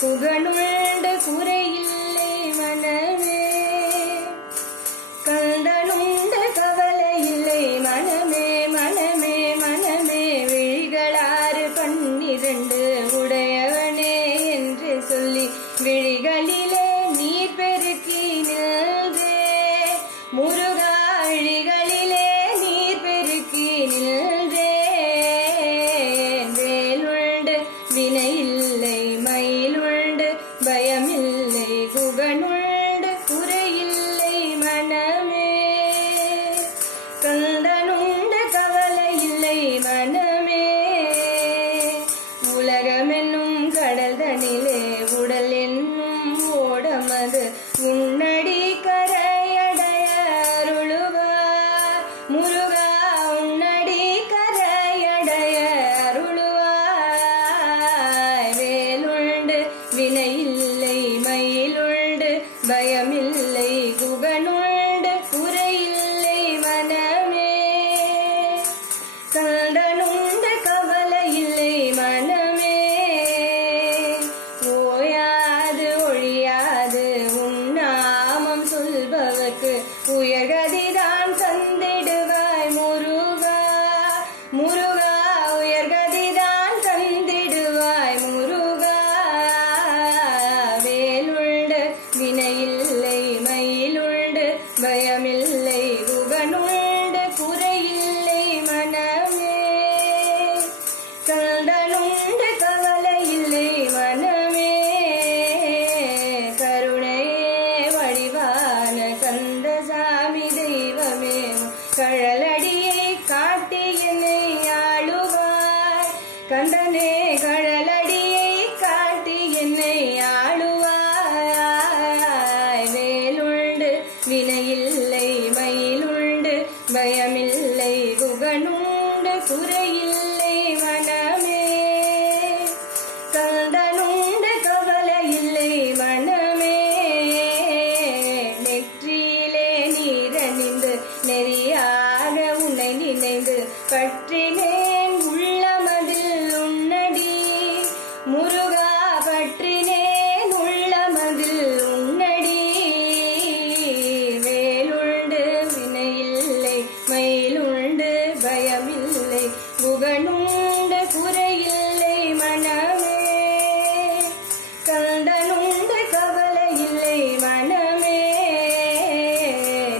புகனுண்டு குறையில்லை மனமே. கந்தனுண்டு கவலை இல்லை மனமே மனமே மனமே. விழிகளாறு 12 உடையவனே என்று சொல்லி விழிகளிலே நீர் பெருக்கி நின்றே. முருகா விழிகளிலே நீர் பெருக்கி நின்றே. வேலுண்டு வினையில்லை மயிலுண்டு பயமில்லை குகனுண்டு குறையில்லை மனமே. கந்தனுண்டு கவலை இல்லை மனமே. உலகமென்னும் கடல் தனிலே உடல் என்னும் ஓடமது உன்னடி கரையடைய அருளுவார். முருகா உன்னடி கரையடைய அருளுவாய். வேலுண்டு வினையில்லை மயிலுண்டு பயமில்லை குகனுண்டு குறையில்லை மனமே. கந்தனுண்டு கவலை இல்லை மனமே. ஓயாது ஒழியாது உன்னாமம் சொல்பவர்க்கு உயர்கதிதான் தந்திடுவாய் முருகா. முருகா உயர்கதிதான் தந்திடுவாய் முருகா. வேலுண்டு வினையில்லை மயிலுண்டு பயமில்லை குகனுண்டு குறையில்லை மனமே. கந்தனுண்டு கவலை இல்லை மனமே. கருணையே வடிவான கந்தசாமி தெய்வமே கழலடியை காட்டி என்னை ஆளுவாய். கந்தனே கழலடியை காட்டி என்னை ஆளுவாய். வேலுண்டு வினையில்லை மயிலுண்டு பயமில்லை குகனுண்டு குறையில்லை மனமே. கந்தனுண்டு கவலை இல்லை மனமே. நெற்றியிலே நீரணிந்து நெறியாக உன்னை நினைந்து பற்றினேன் உள்ளமதில் உன்னடி. முருகா பற்றினேன் உள்ளமதில் உன்னடி. வேலுண்டு வினையில்லை மயிலுண்டு பயமில்லை குகனுண்டு குறையில்லை மனமே. கந்தனுண்டு கவலை இல்லை மனமே.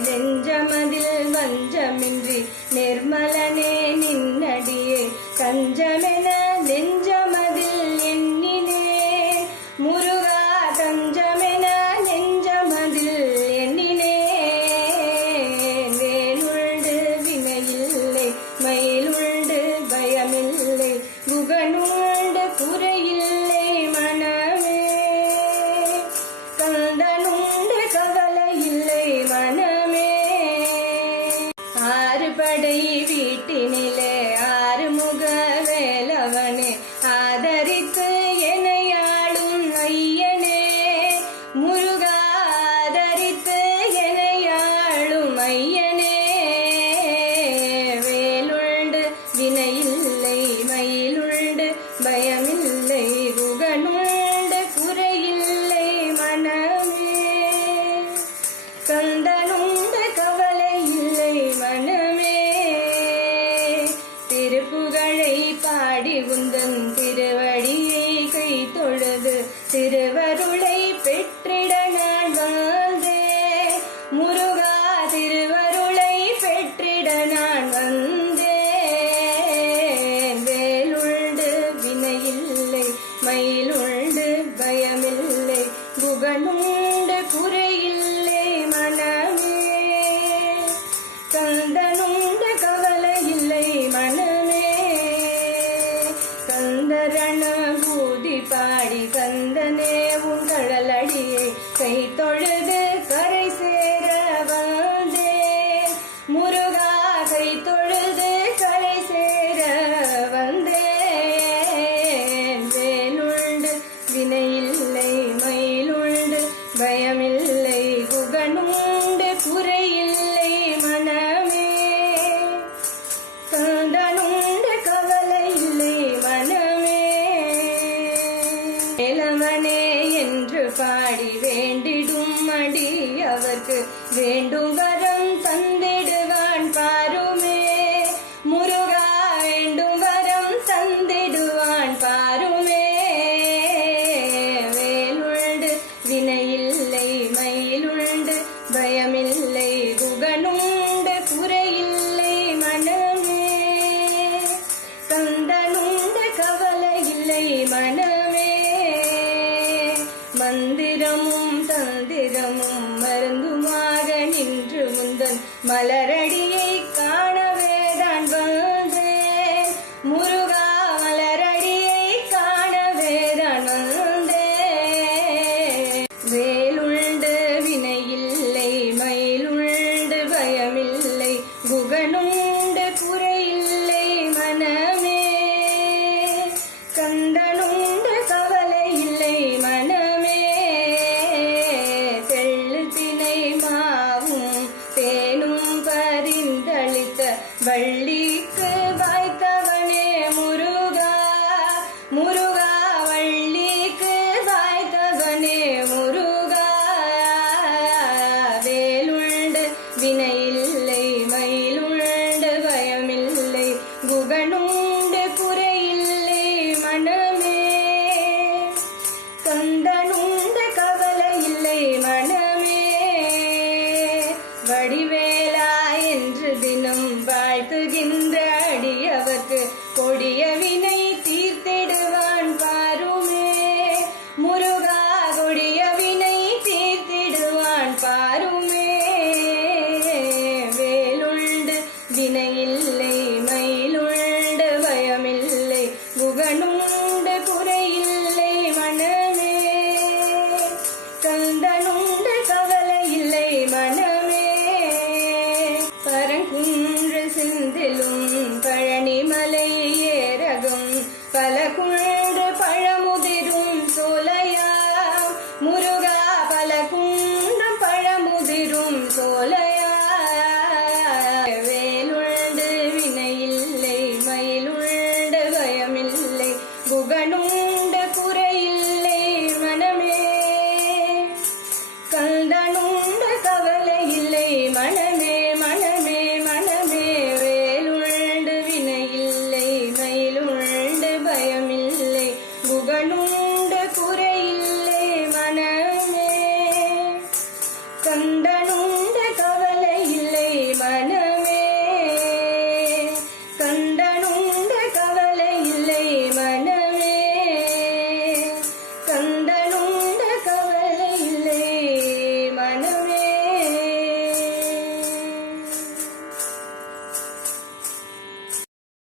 நெஞ்சமதில் வஞ்சமின்றி நிர்மலனே நின்னடியே கஞ்சமென நெஞ்சமதில் எண்ணினேன். முருகா கஞ்சமென நெஞ்சமதில் எண்ணினேன். வேலுண்டு வினையில்லை மயிலுண்டு பயமில்லை குகனுண்டு குறையில்லை மனமே. கந்தனுண்டு கவலை இல்லை மனமே. ஆறுபடை வீட்டினிலே ஆறுமுக வேலவனே ஆதரித்து என்னை ஆளும் ஐயனே. முருகா ஆதரித்து என்னை ஆளும் ஐயனே. வேலுண்டு வினையில்லை மயிலுண்டு பயமில்லை குகனுண்டு குறையில்லை மனமே. கந்தனுண்டு கவலை இல்லை மனமே. திருப்புகழை பாடி உந்தன் திருவடியை கை தொழுது திருவருளை பெற்றிட நான் வந்தேன். முருகா திருவருளை பெற்றிட நான் வந்தேன். வேலுண்டு வினையில்லை மயிலுண்டு பயமில்லை குகனுண்டு குறையில்லை மனமே. கந்தனுண்டு கவலை இல்லை மனமே. கந்தரண பூதி பாடி கந்தனே உன் கழலடியை கை தொழுது கரை சேர வந்தேன். முருகா கை தொழுது கரை சேர வந்தேன். வேலுண்டு வினையில்லை மயிலுண்டு பயமில்லை குகனுண்டு குறையில்லை மனமே. கந்தனுண்டு கவலை இல்லை மனமே. வேலவனே பாடி வேண்டிடும் அடி அவர்க்கு வேண்டும் வரம் தந்திடுவான் பாருமே முருகா வேண்டும் வரம் தந்திடுவான் பாருமே வேலுண்டு வினையில்லை மயிலுண்டு பயமில்லை குகனுண்டு குறையில்லை மனமே கந்தனுண்டு கவலை இல்லை மனமே மந்திரமும் தந்திரமும் மருந்துமாக நின்று முந்தன் மலரடியை காணவேதான் வந்தேன் முருகா மலரடியை காணவேதான் வந்தேன் வேலுண்டு வினையில்லை மயிலுண்டு பயமில்லை குகனுண்டு குறையில்லை மனமே கந்தனுண்டு கவலை இல்லை மனமே தெள்ளு தினை மாவும் தேனும் பரிந்தளித்த வள்ளிக்கு வாய்த்தவனே முருகா முருகா வள்ளிக்கு வாய்த்தவனே முருகா வேலுண்டு வினையில்லை மயிலுண்டு பயமில்லை குகனுண்டு குறையில்லை மனமே கந்தனுண்டு கவலை இல்லை மனமே வடிவேலா என்று தினம் வாழ்த்துகின்ற அடியவர்க்கு கொடிய வினை தீர்த்திடுவான் பாருமே முருகா கொடிய வினை தீர்த்திடுவான் பாருமே வேலுண்டு வினையில்லை மயிலுண்டு பயமில்லை குகனுண்டு குறையில்லை மனமே கந்தனுண்டு கவலை இல்லை மனமே பரங்குன்று சிந்திலும் பழனிமலை ஏறகும் பல குன்று பழமுதிரும் சோலையா முருகா பல குன்றம் பழமுதிரும் சோலையா வேலுண்டு வினையில்லை மயிலுண்டு பயமில்லை குகனுண்டு குறையில்லை மனமே கந்தனுண்டு கவலை இல்லை மனமே மனமே மனமே வேலுண்டு வினையில்லை மயிலுண்டு பயமில்லை குகனுண்டு குறையில்லை மனமே கந்தனுண்டு கவலை